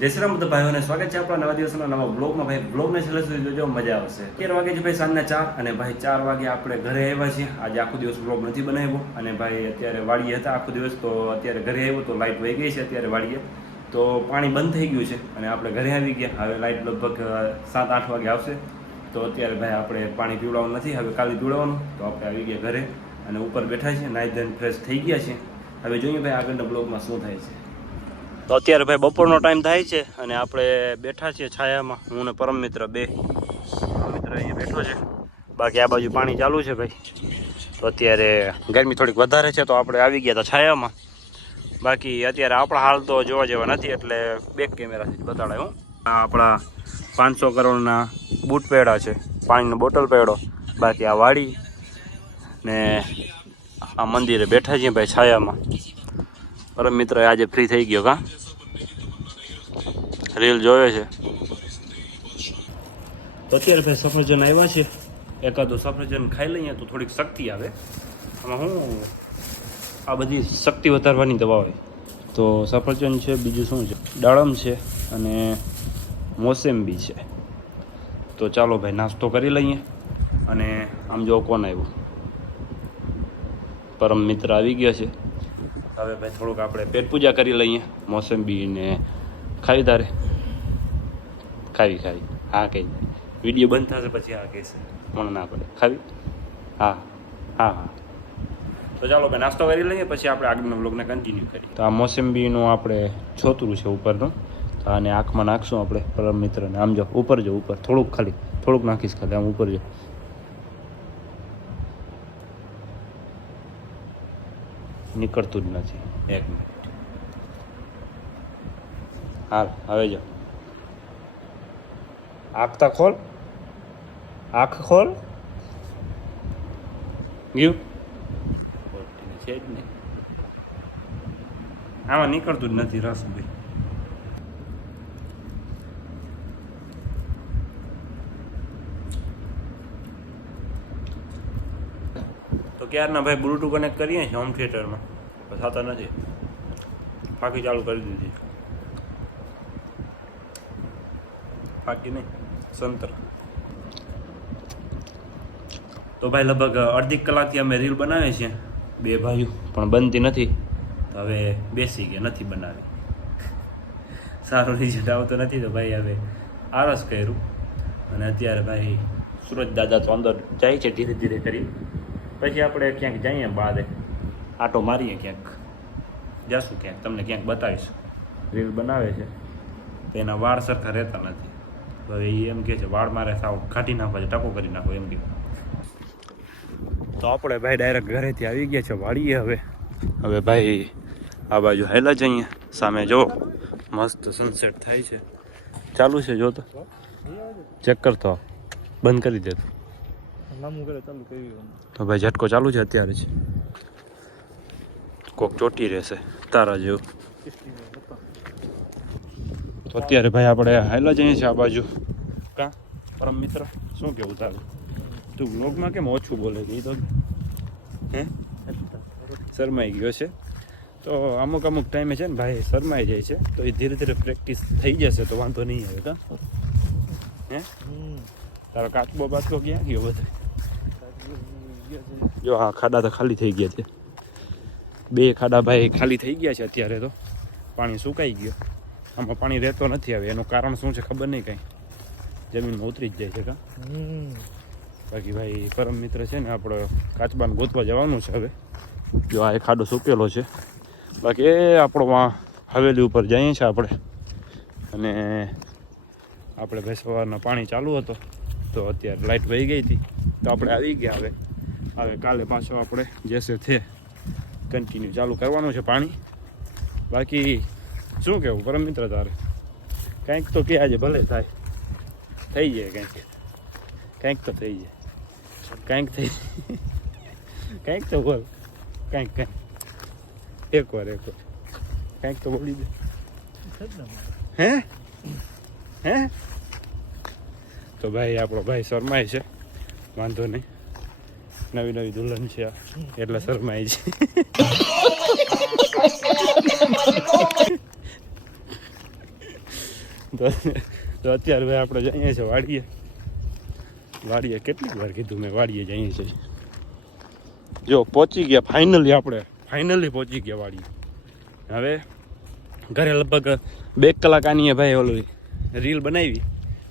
જય શ્રી રામ બધા ભાઈઓને સ્વાગત છે આપણા નવા દિવસના નવા બ્લોગમાં. ભાઈ બ્લોગને છેલ્લે સુધી જોજો, મજા આવશે. 13 વાગે છે ભાઈ સાંજના 4 અને ભાઈ 4 વાગે આપણે ઘરે આવ્યા છીએ. આજે આખો દિવસ બ્લોગ નથી બનાવ્યો અને ભાઈ અત્યારે વાડીએ હતા આખો દિવસ, તો અત્યારે ઘરે આવ્યો તો લાઇટ વહી ગઈ છે અત્યારે વાડીએ, તો પાણી બંધ થઈ ગયું છે અને આપણે ઘરે આવી ગયા. હવે લાઇટ લગભગ 7-8 વાગે આવશે, તો અત્યારે ભાઈ આપણે પાણી પીવડાવવાનું નથી, હવે કાલે પીવડાવવાનું. તો આપણે આવી ગયા ઘરે અને ઉપર બેઠા છીએ, નાઈ ધોઈને ફ્રેશ થઈ ગયા છે. હવે જોઈએ ભાઈ આગળના બ્લોગમાં શું થાય છે. તો અત્યારે ભાઈ બપોરનો ટાઈમ થાય છે અને આપણે બેઠા છીએ છાયામાં, હું ને પરમ મિત્ર બે. પરમ મિત્ર અહીંયા બેઠો છે, બાકી આ બાજુ પાણી ચાલુ છે ભાઈ. તો અત્યારે ગરમી થોડીક વધારે છે તો આપણે આવી ગયા હતા છાયામાં. બાકી અત્યારે આપણા હાલ તો જોવા જેવા નથી, એટલે બેક કેમેરાથી બતાડાય. હું આપણા 500 કરોડના બૂટ પેડા છે, પાણીનો બોટલ પેડો, બાકી આ વાડી ને આ મંદિરે બેઠા છીએ ભાઈ છાયામાં. પરમ મિત્ર આજે ફ્રી થઈ ગયો કા રીલ જોવે છે. તો અત્યારે ભાઈ સફરજન આવ્યા છે, એકાદું સફરજન ખાઈ લઈએ તો થોડીક શક્તિ આવે. આમાં હું આ બધી શક્તિ વધારવાની દવા હોય. તો સફરજન છે, બીજું શું છે, દાડમ છે અને મોસંબી છે. તો ચાલો ભાઈ નાસ્તો કરી લઈએ. અને આમ જો કોણ આવ્યું, પરમ મિત્ર આવી ગયો છે. હવે ભાઈ થોડુંક આપણે પેટ પૂજા કરી લઈએ. મોસંબી ને ખાવી તારે ખાવી હા કહી દે, વિડીયો બંધ થશે પછી હા કહેશે, મને ના પડે ખાવી. હા હા હા તો ચાલો ભાઈ નાસ્તો કરી લઈએ, પછી આપણે આગળના બ્લોગને કન્ટિન્યુ કરીએ. તો આ મોસંબીનું આપણે છોતરું છે ઉપરનું, તો આને આંખમાં નાખશું આપણે પરમ મિત્રને. આમ જો ઉપર જો, ઉપર થોડુંક ખાલી થોડુંક નાખીશ ખાલી, આમ ઉપર જો. નીકળતું જ નથી, 1 મિનિટ. હાલ હવે જો આંખ ખોલ, આંખ ખોલ. ગયું છે જ નહીં, આમાં નીકળતું જ નથી રસ ભાઈ. તો ક્યારના ભાઈ બ્લૂટૂથ કનેક્ટ કરીએ છીએ હોમ થિયેટરમાં, પણ થતા નથી. ફાંકી ચાલુ કરી દીધી, ફાંકી નહીં સંતર. તો ભાઈ લગભગ અડધી કલાકથી અમે રીલ બનાવીએ છીએ બે ભાઈઓ, પણ બનતી નથી. તો હવે બેસી ગયા, નથી બનાવી. સારો રિઝલ્ટ આવતો નથી તો ભાઈ હવે આળસ કર્યું. અને અત્યારે ભાઈ સુરજ દાદા તો અંદર જાય છે ધીરે ધીરે કરી, પછી આપણે ક્યાંક જઈએ બારે આટો મારીએ, ક્યાંક જશું, ક્યાંક તમને ક્યાંક બતાવીશ. રીલ બનાવે છે તો એના વાળ સરખા રહેતા નથી, તો હવે એ એમ કહે છે વાળ મારે સાવ કાઢી નાખો છે, ટકો કરી નાખો એમ કે. તો આપણે ભાઈ ડાયરેક્ટ ઘરેથી આવી ગયા છે વાળીએ. હવે ભાઈ આ બાજુ હેલા જઈએ, સામે જો મસ્ત સનસેટ થાય છે. ચાલુ છે જો, તો ચેક કરતો, બંધ કરી દેતો. તો ભાઈ ઝટકો ચાલુ છે અત્યારે જ, કોક ચોટી રહેશે તારા જેવું. તો અત્યારે ભાઈ આપણે હાઈલા જઈએ છીએ આ બાજુ. કા પરમ મિત્ર શું કેવું તારું? તું વ્લોગમાં કેમ ઓછું બોલે છે? એ તો હે શરમાઈ ગયો છે. તો અમુક ટાઈમે છે ને ભાઈ શરમાઈ જાય છે, તો એ ધીરે ધીરે પ્રેક્ટિસ થઈ જશે તો વાંધો નહીં આવે. કા હે તારો કાચબો બાચબો ક્યાં ગયો બધો? જો હા ખાડા તો ખાલી થઈ ગયા છે, 2 ખાડા ભાઈ ખાલી થઈ ગયા છે અત્યારે. તો પાણી સુકાઈ ગયું, આમાં પાણી રહેતો નથી. હવે એનું કારણ શું છે ખબર નહીં, કાંઈ જમીનમાં ઉતરી જ જાય છે. કા બાકી ભાઈ પરમ મિત્ર છે ને આપણો કાચબાને ગોતવા જવાનું છે. હવે જો આ ખાડો સૂકેલો છે, બાકી એ આપણો હવેલી ઉપર જઈએ છીએ આપણે. અને આપણે ભાઈ સવારના પાણી ચાલુ હતો તો અત્યારે લાઇટ વહી ગઈ હતી, તો આપણે આવી ગયા. હવે કાલે પાછો આપણે જેસે છે કન્ટિન્યુ ચાલુ કરવાનું છે પાણી. બાકી શું કહેવું પરમ મિત્ર તારે? કંઈક તો કે આજે ભલે થાય, થઈ જાય કંઈક તો થઈ જાય, કંઈક તો બોલ, કંઈક એક વાર કંઈક તો બોલી દે. હે તો ભાઈ આપણો ભાઈ શરમાય છે, વાંધો નહીં, નવી દુલ્હન છે એટલે શરમાય છે. તો અત્યારે ભાઈ આપણે જઈએ છીએ વાડીએ કેટલીક વાર કીધું મેં વાડીએ જઈએ છીએ જો પહોંચી ગયા ફાઇનલી પહોંચી ગયા વાડીએ હવે ઘરે લગભગ 2 કલાક આની ભાઈ ઓલું રીલ બનાવી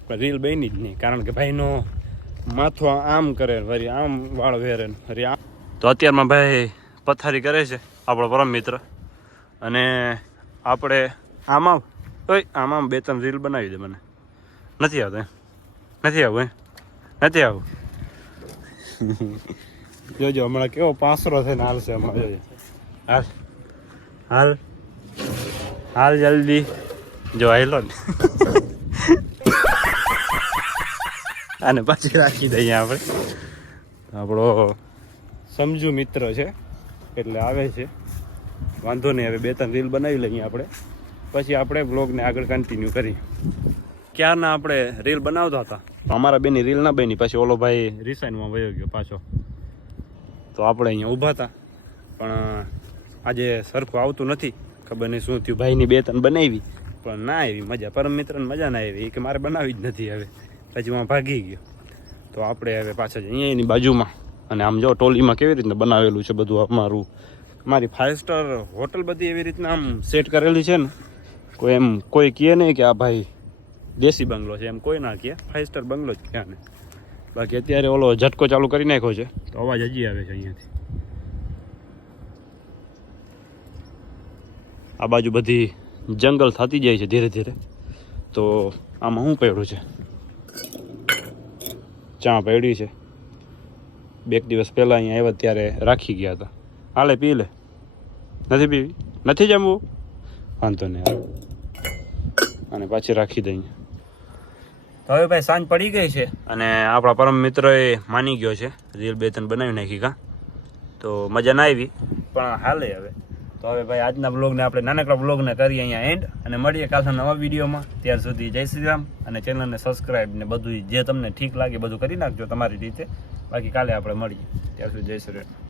પણ રીલ બની જ નહીં કારણ કે ભાઈનો માથો આમ કરે વળી આમ વાળ વેરે વળી આમ તો અત્યારમાં ભાઈ પથારી કરે છે આપણો પરમ મિત્ર અને આપણે આમ 2-3 રીલ બનાવી દે મને નથી આવું જોજો હમણાં કેવો પાંસરો થઈને હાલશે હમણાં જોજો હાલ જલ્દી જો હાલો ને અને પછી રાખી દઈએ આપણે આપણો સમજુ મિત્ર છે એટલે આવે છે વાંધો નહીં હવે 2-3 રીલ બનાવી લઈએ આપણે પછી આપણે બ્લોગને આગળ કન્ટિન્યુ કરીએ ક્યારના આપણે રીલ બનાવતા હતા અમારા બેની રીલ ના બની પછી ઓલો ભાઈ રિસાઇનમાં વયો ગયો પાછો તો આપણે અહીંયા ઊભા હતા પણ આજે સરખું આવતું નથી ખબર નહીં શું થયું ભાઈની 2-3 બનાવી પણ ના આવી મજા પરમ મિત્રને મજા ના આવી કે મારે બનાવી જ નથી હવે પછી હું ભાગી ગયો તો આપણે હવે પાછા અહીંયા એની બાજુમાં અને આમ જો ટોલીમાં કેવી રીતના બનાવેલું છે બધું મારી 5 સ્ટાર હોટલ બધી એવી રીતના આમ સેટ કરેલી છે ને કોઈ કહે નહીં કે આ ભાઈ દેશી બંગલો છે એમ કોઈ ના કહે 5 સ્ટાર બંગલો જ ક્યાં ને બાકી અત્યારે ઓલો ઝટકો ચાલુ કરી નાખ્યો છે તો અવાજ હજી આવે છે અહીંયાથી આ બાજુ બધી જંગલ થતી જાય છે ધીરે ધીરે તો આમાં શું પડ્યું છે ચા પડી છે 2 દિવસ પહેલાં અહીંયા આવ્યા ત્યારે રાખી ગયા હતા હાલે પી લે નથી પીવી નથી જમવું વાંધો નહીં અને પાછી રાખી દઈએ તો હવે ભાઈ સાંજ પડી ગઈ છે અને આપણા પરમ મિત્રએ માની ગયો છે રીલ 2-3 બનાવી નાખી કા તો મજા ના આવી પણ હાલે હવે તો હવે ભાઈ આજના બ્લોગને આપણે નાનકડા બ્લોગને કરીએ અહીંયા એન્ડ અને મળીએ કાલના નવા વિડીયોમાં ત્યાર સુધી જય શ્રી રામ અને ચેનલને સબસ્ક્રાઈબ ને બધું જે તમને ઠીક લાગે બધું કરી નાખજો તમારી રીતે બાકી કાલે આપણે મળીએ ત્યાર સુધી જય શ્રી રામ